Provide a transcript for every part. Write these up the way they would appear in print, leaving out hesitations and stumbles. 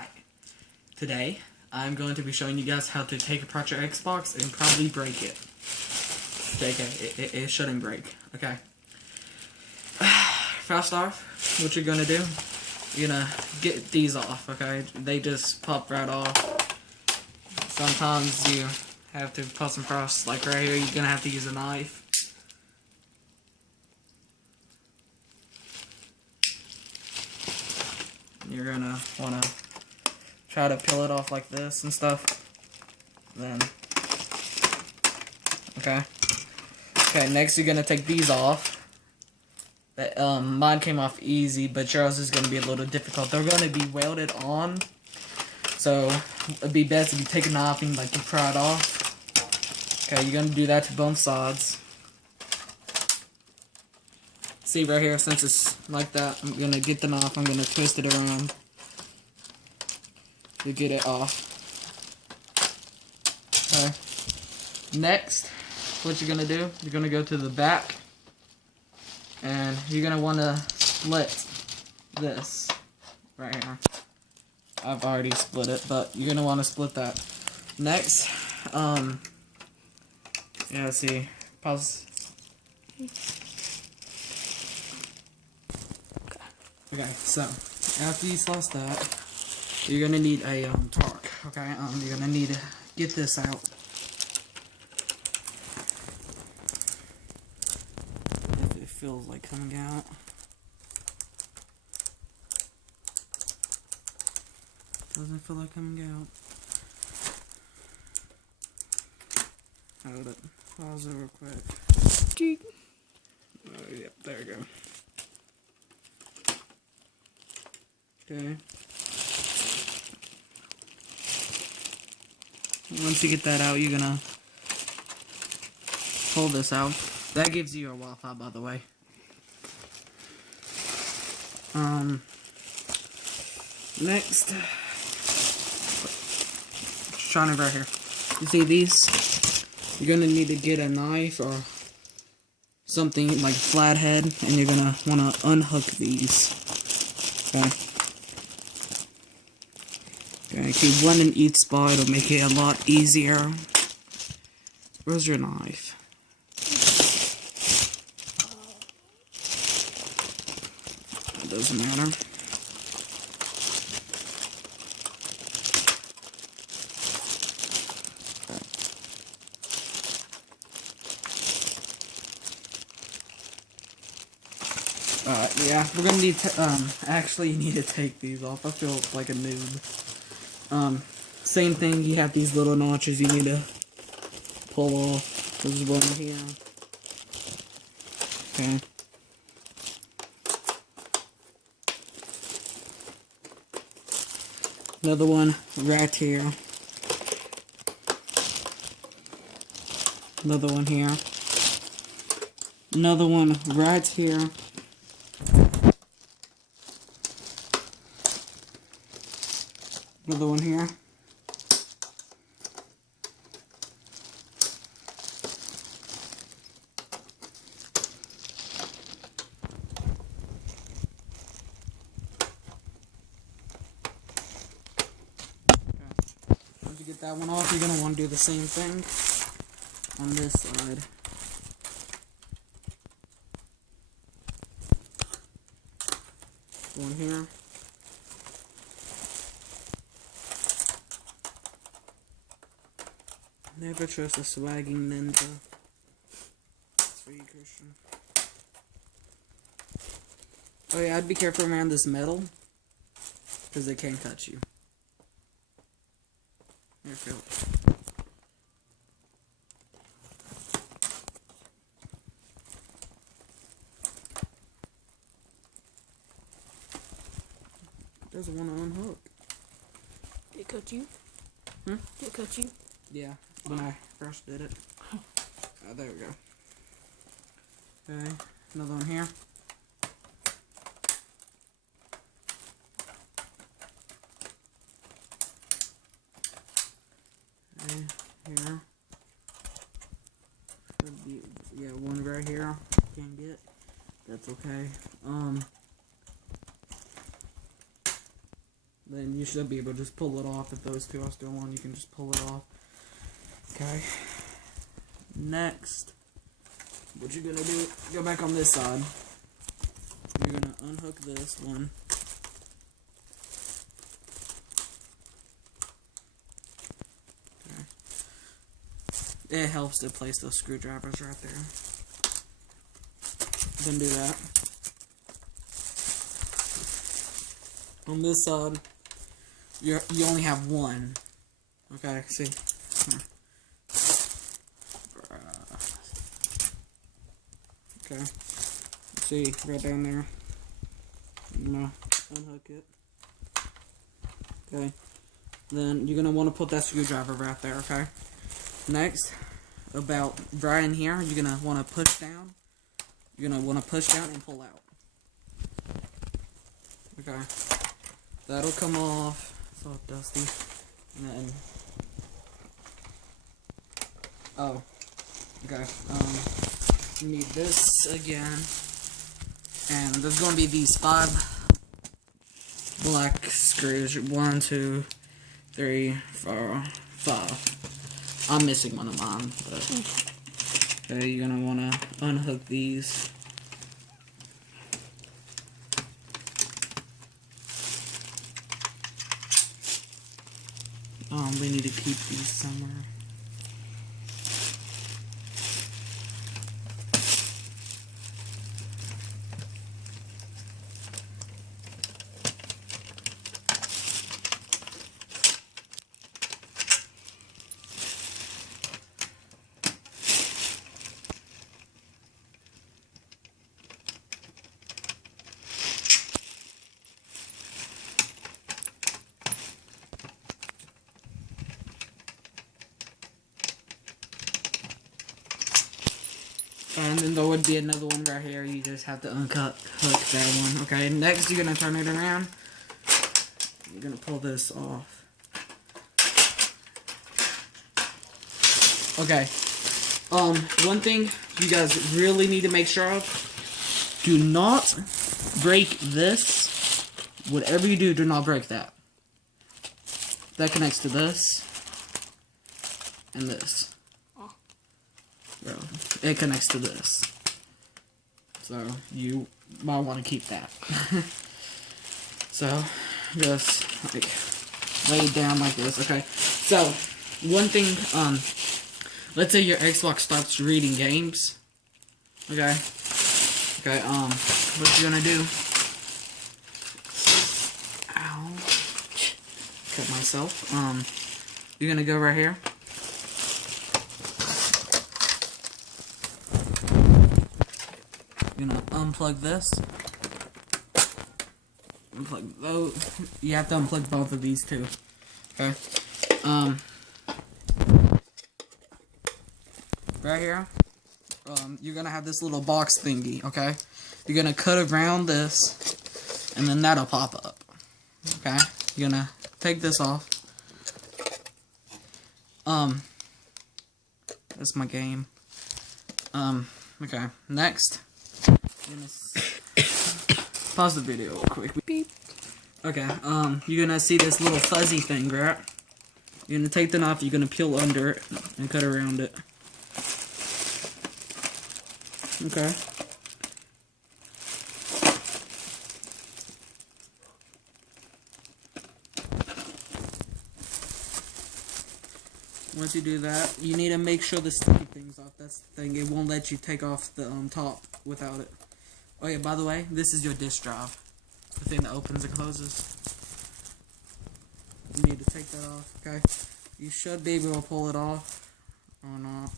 Hi. Today, I'm going to be showing you guys how to take apart your Xbox and probably break it. Okay, it shouldn't break. Okay. First off, what you're gonna do, you're gonna get these off, okay? They just pop right off. Sometimes you have to put some frost, like right here, you're gonna have to use a knife. You're gonna wanna try to peel it off like this and stuff. Then, okay, next you're gonna take these off. Mine came off easy, but yours is gonna be a little difficult. They're gonna be welded on, so it'd be best if you take a knife and like you pry it off. Okay, you're gonna do that to both sides. See right here, since it's like that, I'm gonna get the knife, I'm gonna twist it around to get it off. Okay. Next, what you're gonna do, you're gonna go to the back, and you're gonna wanna split this right here. I've already split it, but you're gonna wanna split that. Next, yeah, see, pause. Okay, so after you slice that, you're gonna need a torque. Okay, you're gonna need to get this out. If it feels like coming out. Doesn't feel like coming out. Hold it. Pause it real quick. Oh, yep, there we go. Okay. Once you get that out, you're gonna pull this out. That gives you your Wi-Fi, by the way. Next, shine it right here. You see these? You're gonna need to get a knife or something like a flathead, and you're gonna wanna unhook these. Okay. Okay, keep one in each spot, it'll make it a lot easier. Where's your knife? It doesn't matter. Yeah, we're gonna need to, actually you need to take these off. I feel like a noob. Same thing, you have these little notches you need to pull off. There's one here. Okay. Another one right here. Another one here. Another one right here. Another one here. Once you get that one off, you're going to want to do the same thing on this side. One here. Never trust a swagging ninja. That's for you, Christian. Oh yeah, I'd be careful around this metal, because it can cut you. Here, feel it. Doesn't want to unhook. Did it cut you? Hmm? Did it cut you? Yeah, when I first did it. Oh, there we go. Okay, another one here. Okay, here. Should be, yeah, one right here. Can't get. That's okay. Then you should be able to just pull it off. If those two are still on, you can just pull it off. Okay. Next, what you're gonna do, go back on this side. You're gonna unhook this one. Okay. It helps to place those screwdrivers right there. Then do that. On this side, you only have one. Okay, see. Okay. See, right down there. I'm gonna unhook it. Okay. Then you're gonna want to put that screwdriver right there, okay? Next, about right in here, you're gonna want to push down. You're gonna want to push down and pull out. Okay. That'll come off. It's all dusty. And then, oh, okay. You need this again, and there's going to be these 5 black screws. 1, 2, 3, 4, 5. I'm missing one of mine, but okay, you're gonna want to unhook these. We need to keep these somewhere. And then there would be another one right here. You just have to hook that one. Okay, next you're going to turn it around. You're going to pull this off. Okay. One thing you guys really need to make sure of. Do not break this. Whatever you do not break that. That connects to this. And this. Bro, it connects to this. So, you might want to keep that. So, just, like, lay it down like this, okay? So, one thing, let's say your Xbox stops reading games. Okay? Okay, what you're gonna do... Ow. Cut myself. You're gonna go right here. You're gonna unplug this. Unplug those. You have to unplug both of these too. Okay. Right here. You're gonna have this little box thingy. Okay. You're gonna cut around this, and then that'll pop up. Okay. You're gonna take this off. That's my game. Okay. Next. Pause the video real quick. Beep. Okay, you're gonna see this little fuzzy thing, right? You're gonna take the knife, you're gonna peel under it and cut around it. Okay. Once you do that, you need to make sure the sticky thing's off. That's the thing. It won't let you take off the top without it. Oh yeah, by the way, this is your disk drive. The thing that opens and closes. You need to take that off, okay? You should be able to pull it off. Or not.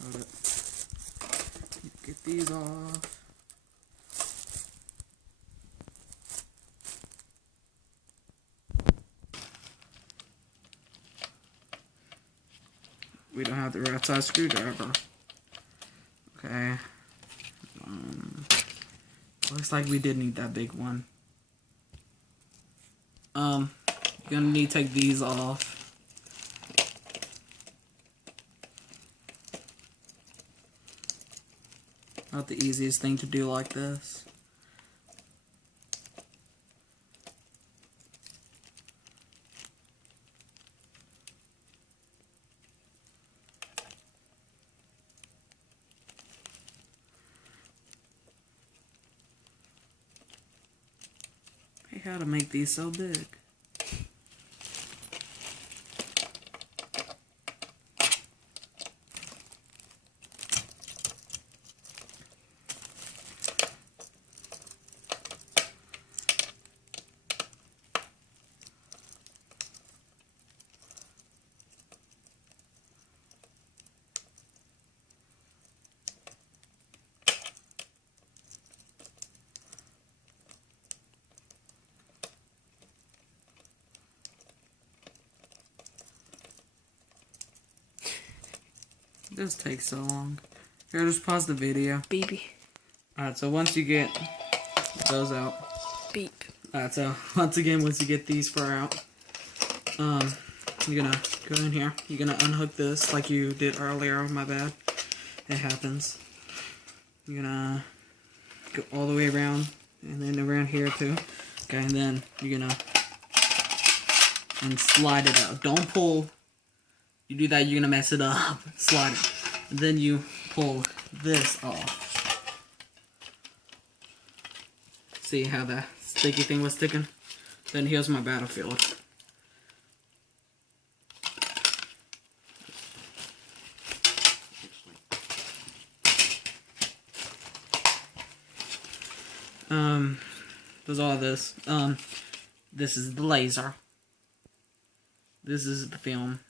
Hold it. Get these off. We don't have the right size screwdriver. Okay. Looks like we did need that big one. You're gonna need to take these off. Not the easiest thing to do like this. how to make these so big. This takes so long. Here, just pause the video. Baby. Alright, so once you get those out. Beep. Alright, so once again, once you get these far out, you're gonna go in here. You're gonna unhook this like you did earlier. My bad. It happens. You're gonna go all the way around, and then around here too. Okay, and then you're gonna slide it out. Don't pull. You do that, you're gonna mess it up. Slide it. And then you pull this off. See how that sticky thing was sticking? Then here's my battlefield. There's all this. This is the laser. This is the film.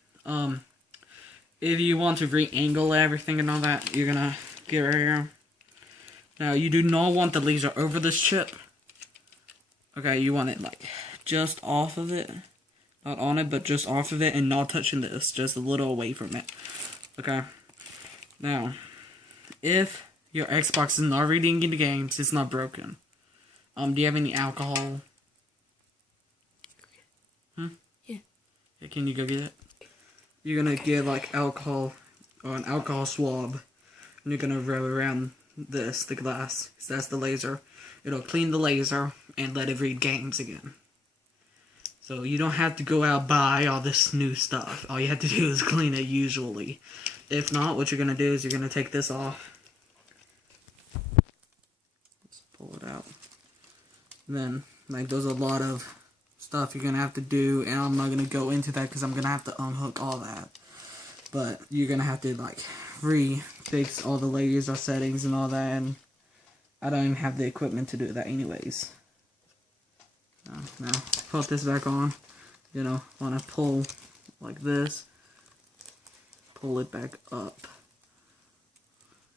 If you want to re-angle everything and all that, you're gonna get right here. Now, you do not want the laser over this chip. Okay, you want it, like, just off of it. Not on it, but just off of it, and not touching this. Just a little away from it. Okay? Now, if your Xbox is not reading the games, it's not broken. Do you have any alcohol? Huh? Yeah. Can you go get it? You're gonna get like alcohol or an alcohol swab, and you're gonna rub around the glass, because that's the laser. It'll clean the laser and let it read games again. So you don't have to go out buy all this new stuff. All you have to do is clean it usually. If not, what you're gonna do is you're gonna take this off. Let's pull it out. Then, like, there's a lot of stuff you're gonna have to do, and I'm not gonna go into that because I'm gonna have to unhook all that. But you're gonna have to, like, re-fix all the layers or settings and all that, and I don't even have the equipment to do that anyways. Now, put this back on. You know, wanna pull like this, pull it back up,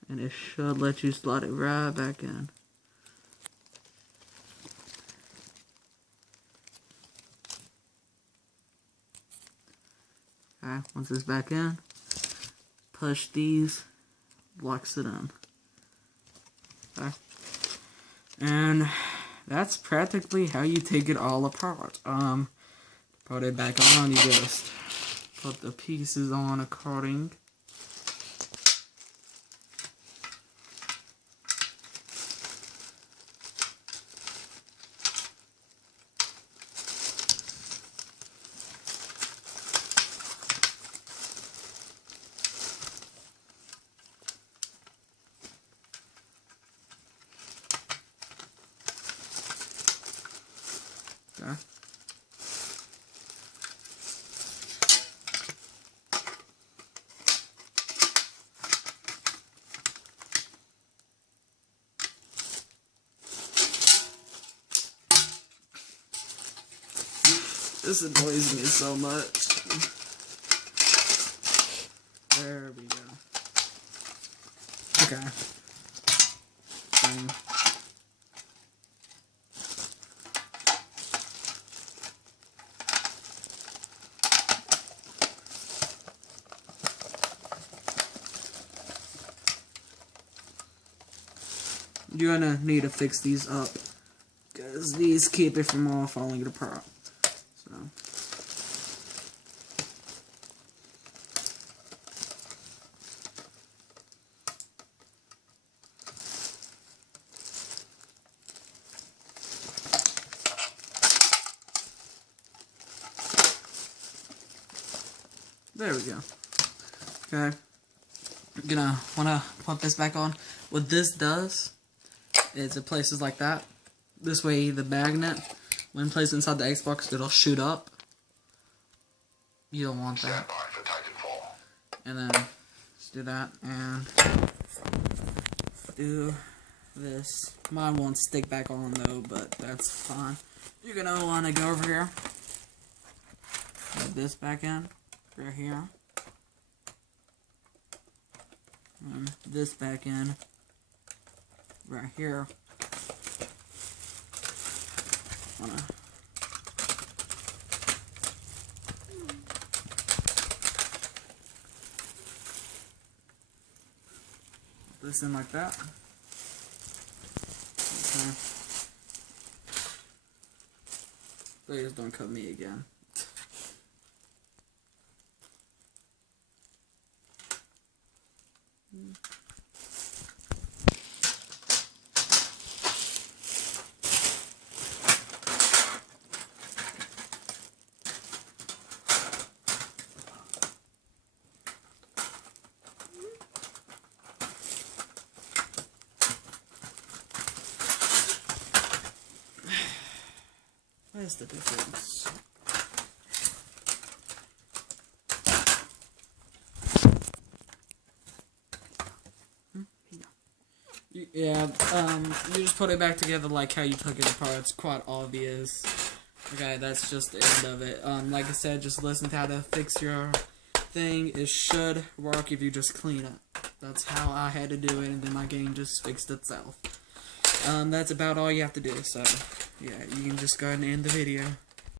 and it should let you slide it right back in. Okay, once it's back in, push these, locks it in. Okay. And that's practically how you take it all apart. Put it back on, you just put the pieces on according. Okay. This annoys me so much. There we go. Okay. You're gonna need to fix these up, because these keep it from all falling apart. So. There we go. Okay. You're gonna wanna put this back on. What this does is it places like that. This way the magnet when placed inside the Xbox, it'll shoot up. You don't want that. And then just do that and do this. Mine won't stick back on though, but that's fine. You're gonna want to go over here, put this back in, right here, and this back in, right here. Wanna put this in like that. Okay. Please don't cut me again. What is the difference? Yeah, you just put it back together like how you took it apart. It's quite obvious. Okay, that's just the end of it. Like I said, just listen to how to fix your thing. It should work if you just clean it. That's how I had to do it, and then my game just fixed itself. That's about all you have to do, so, yeah, you can just go ahead and end the video.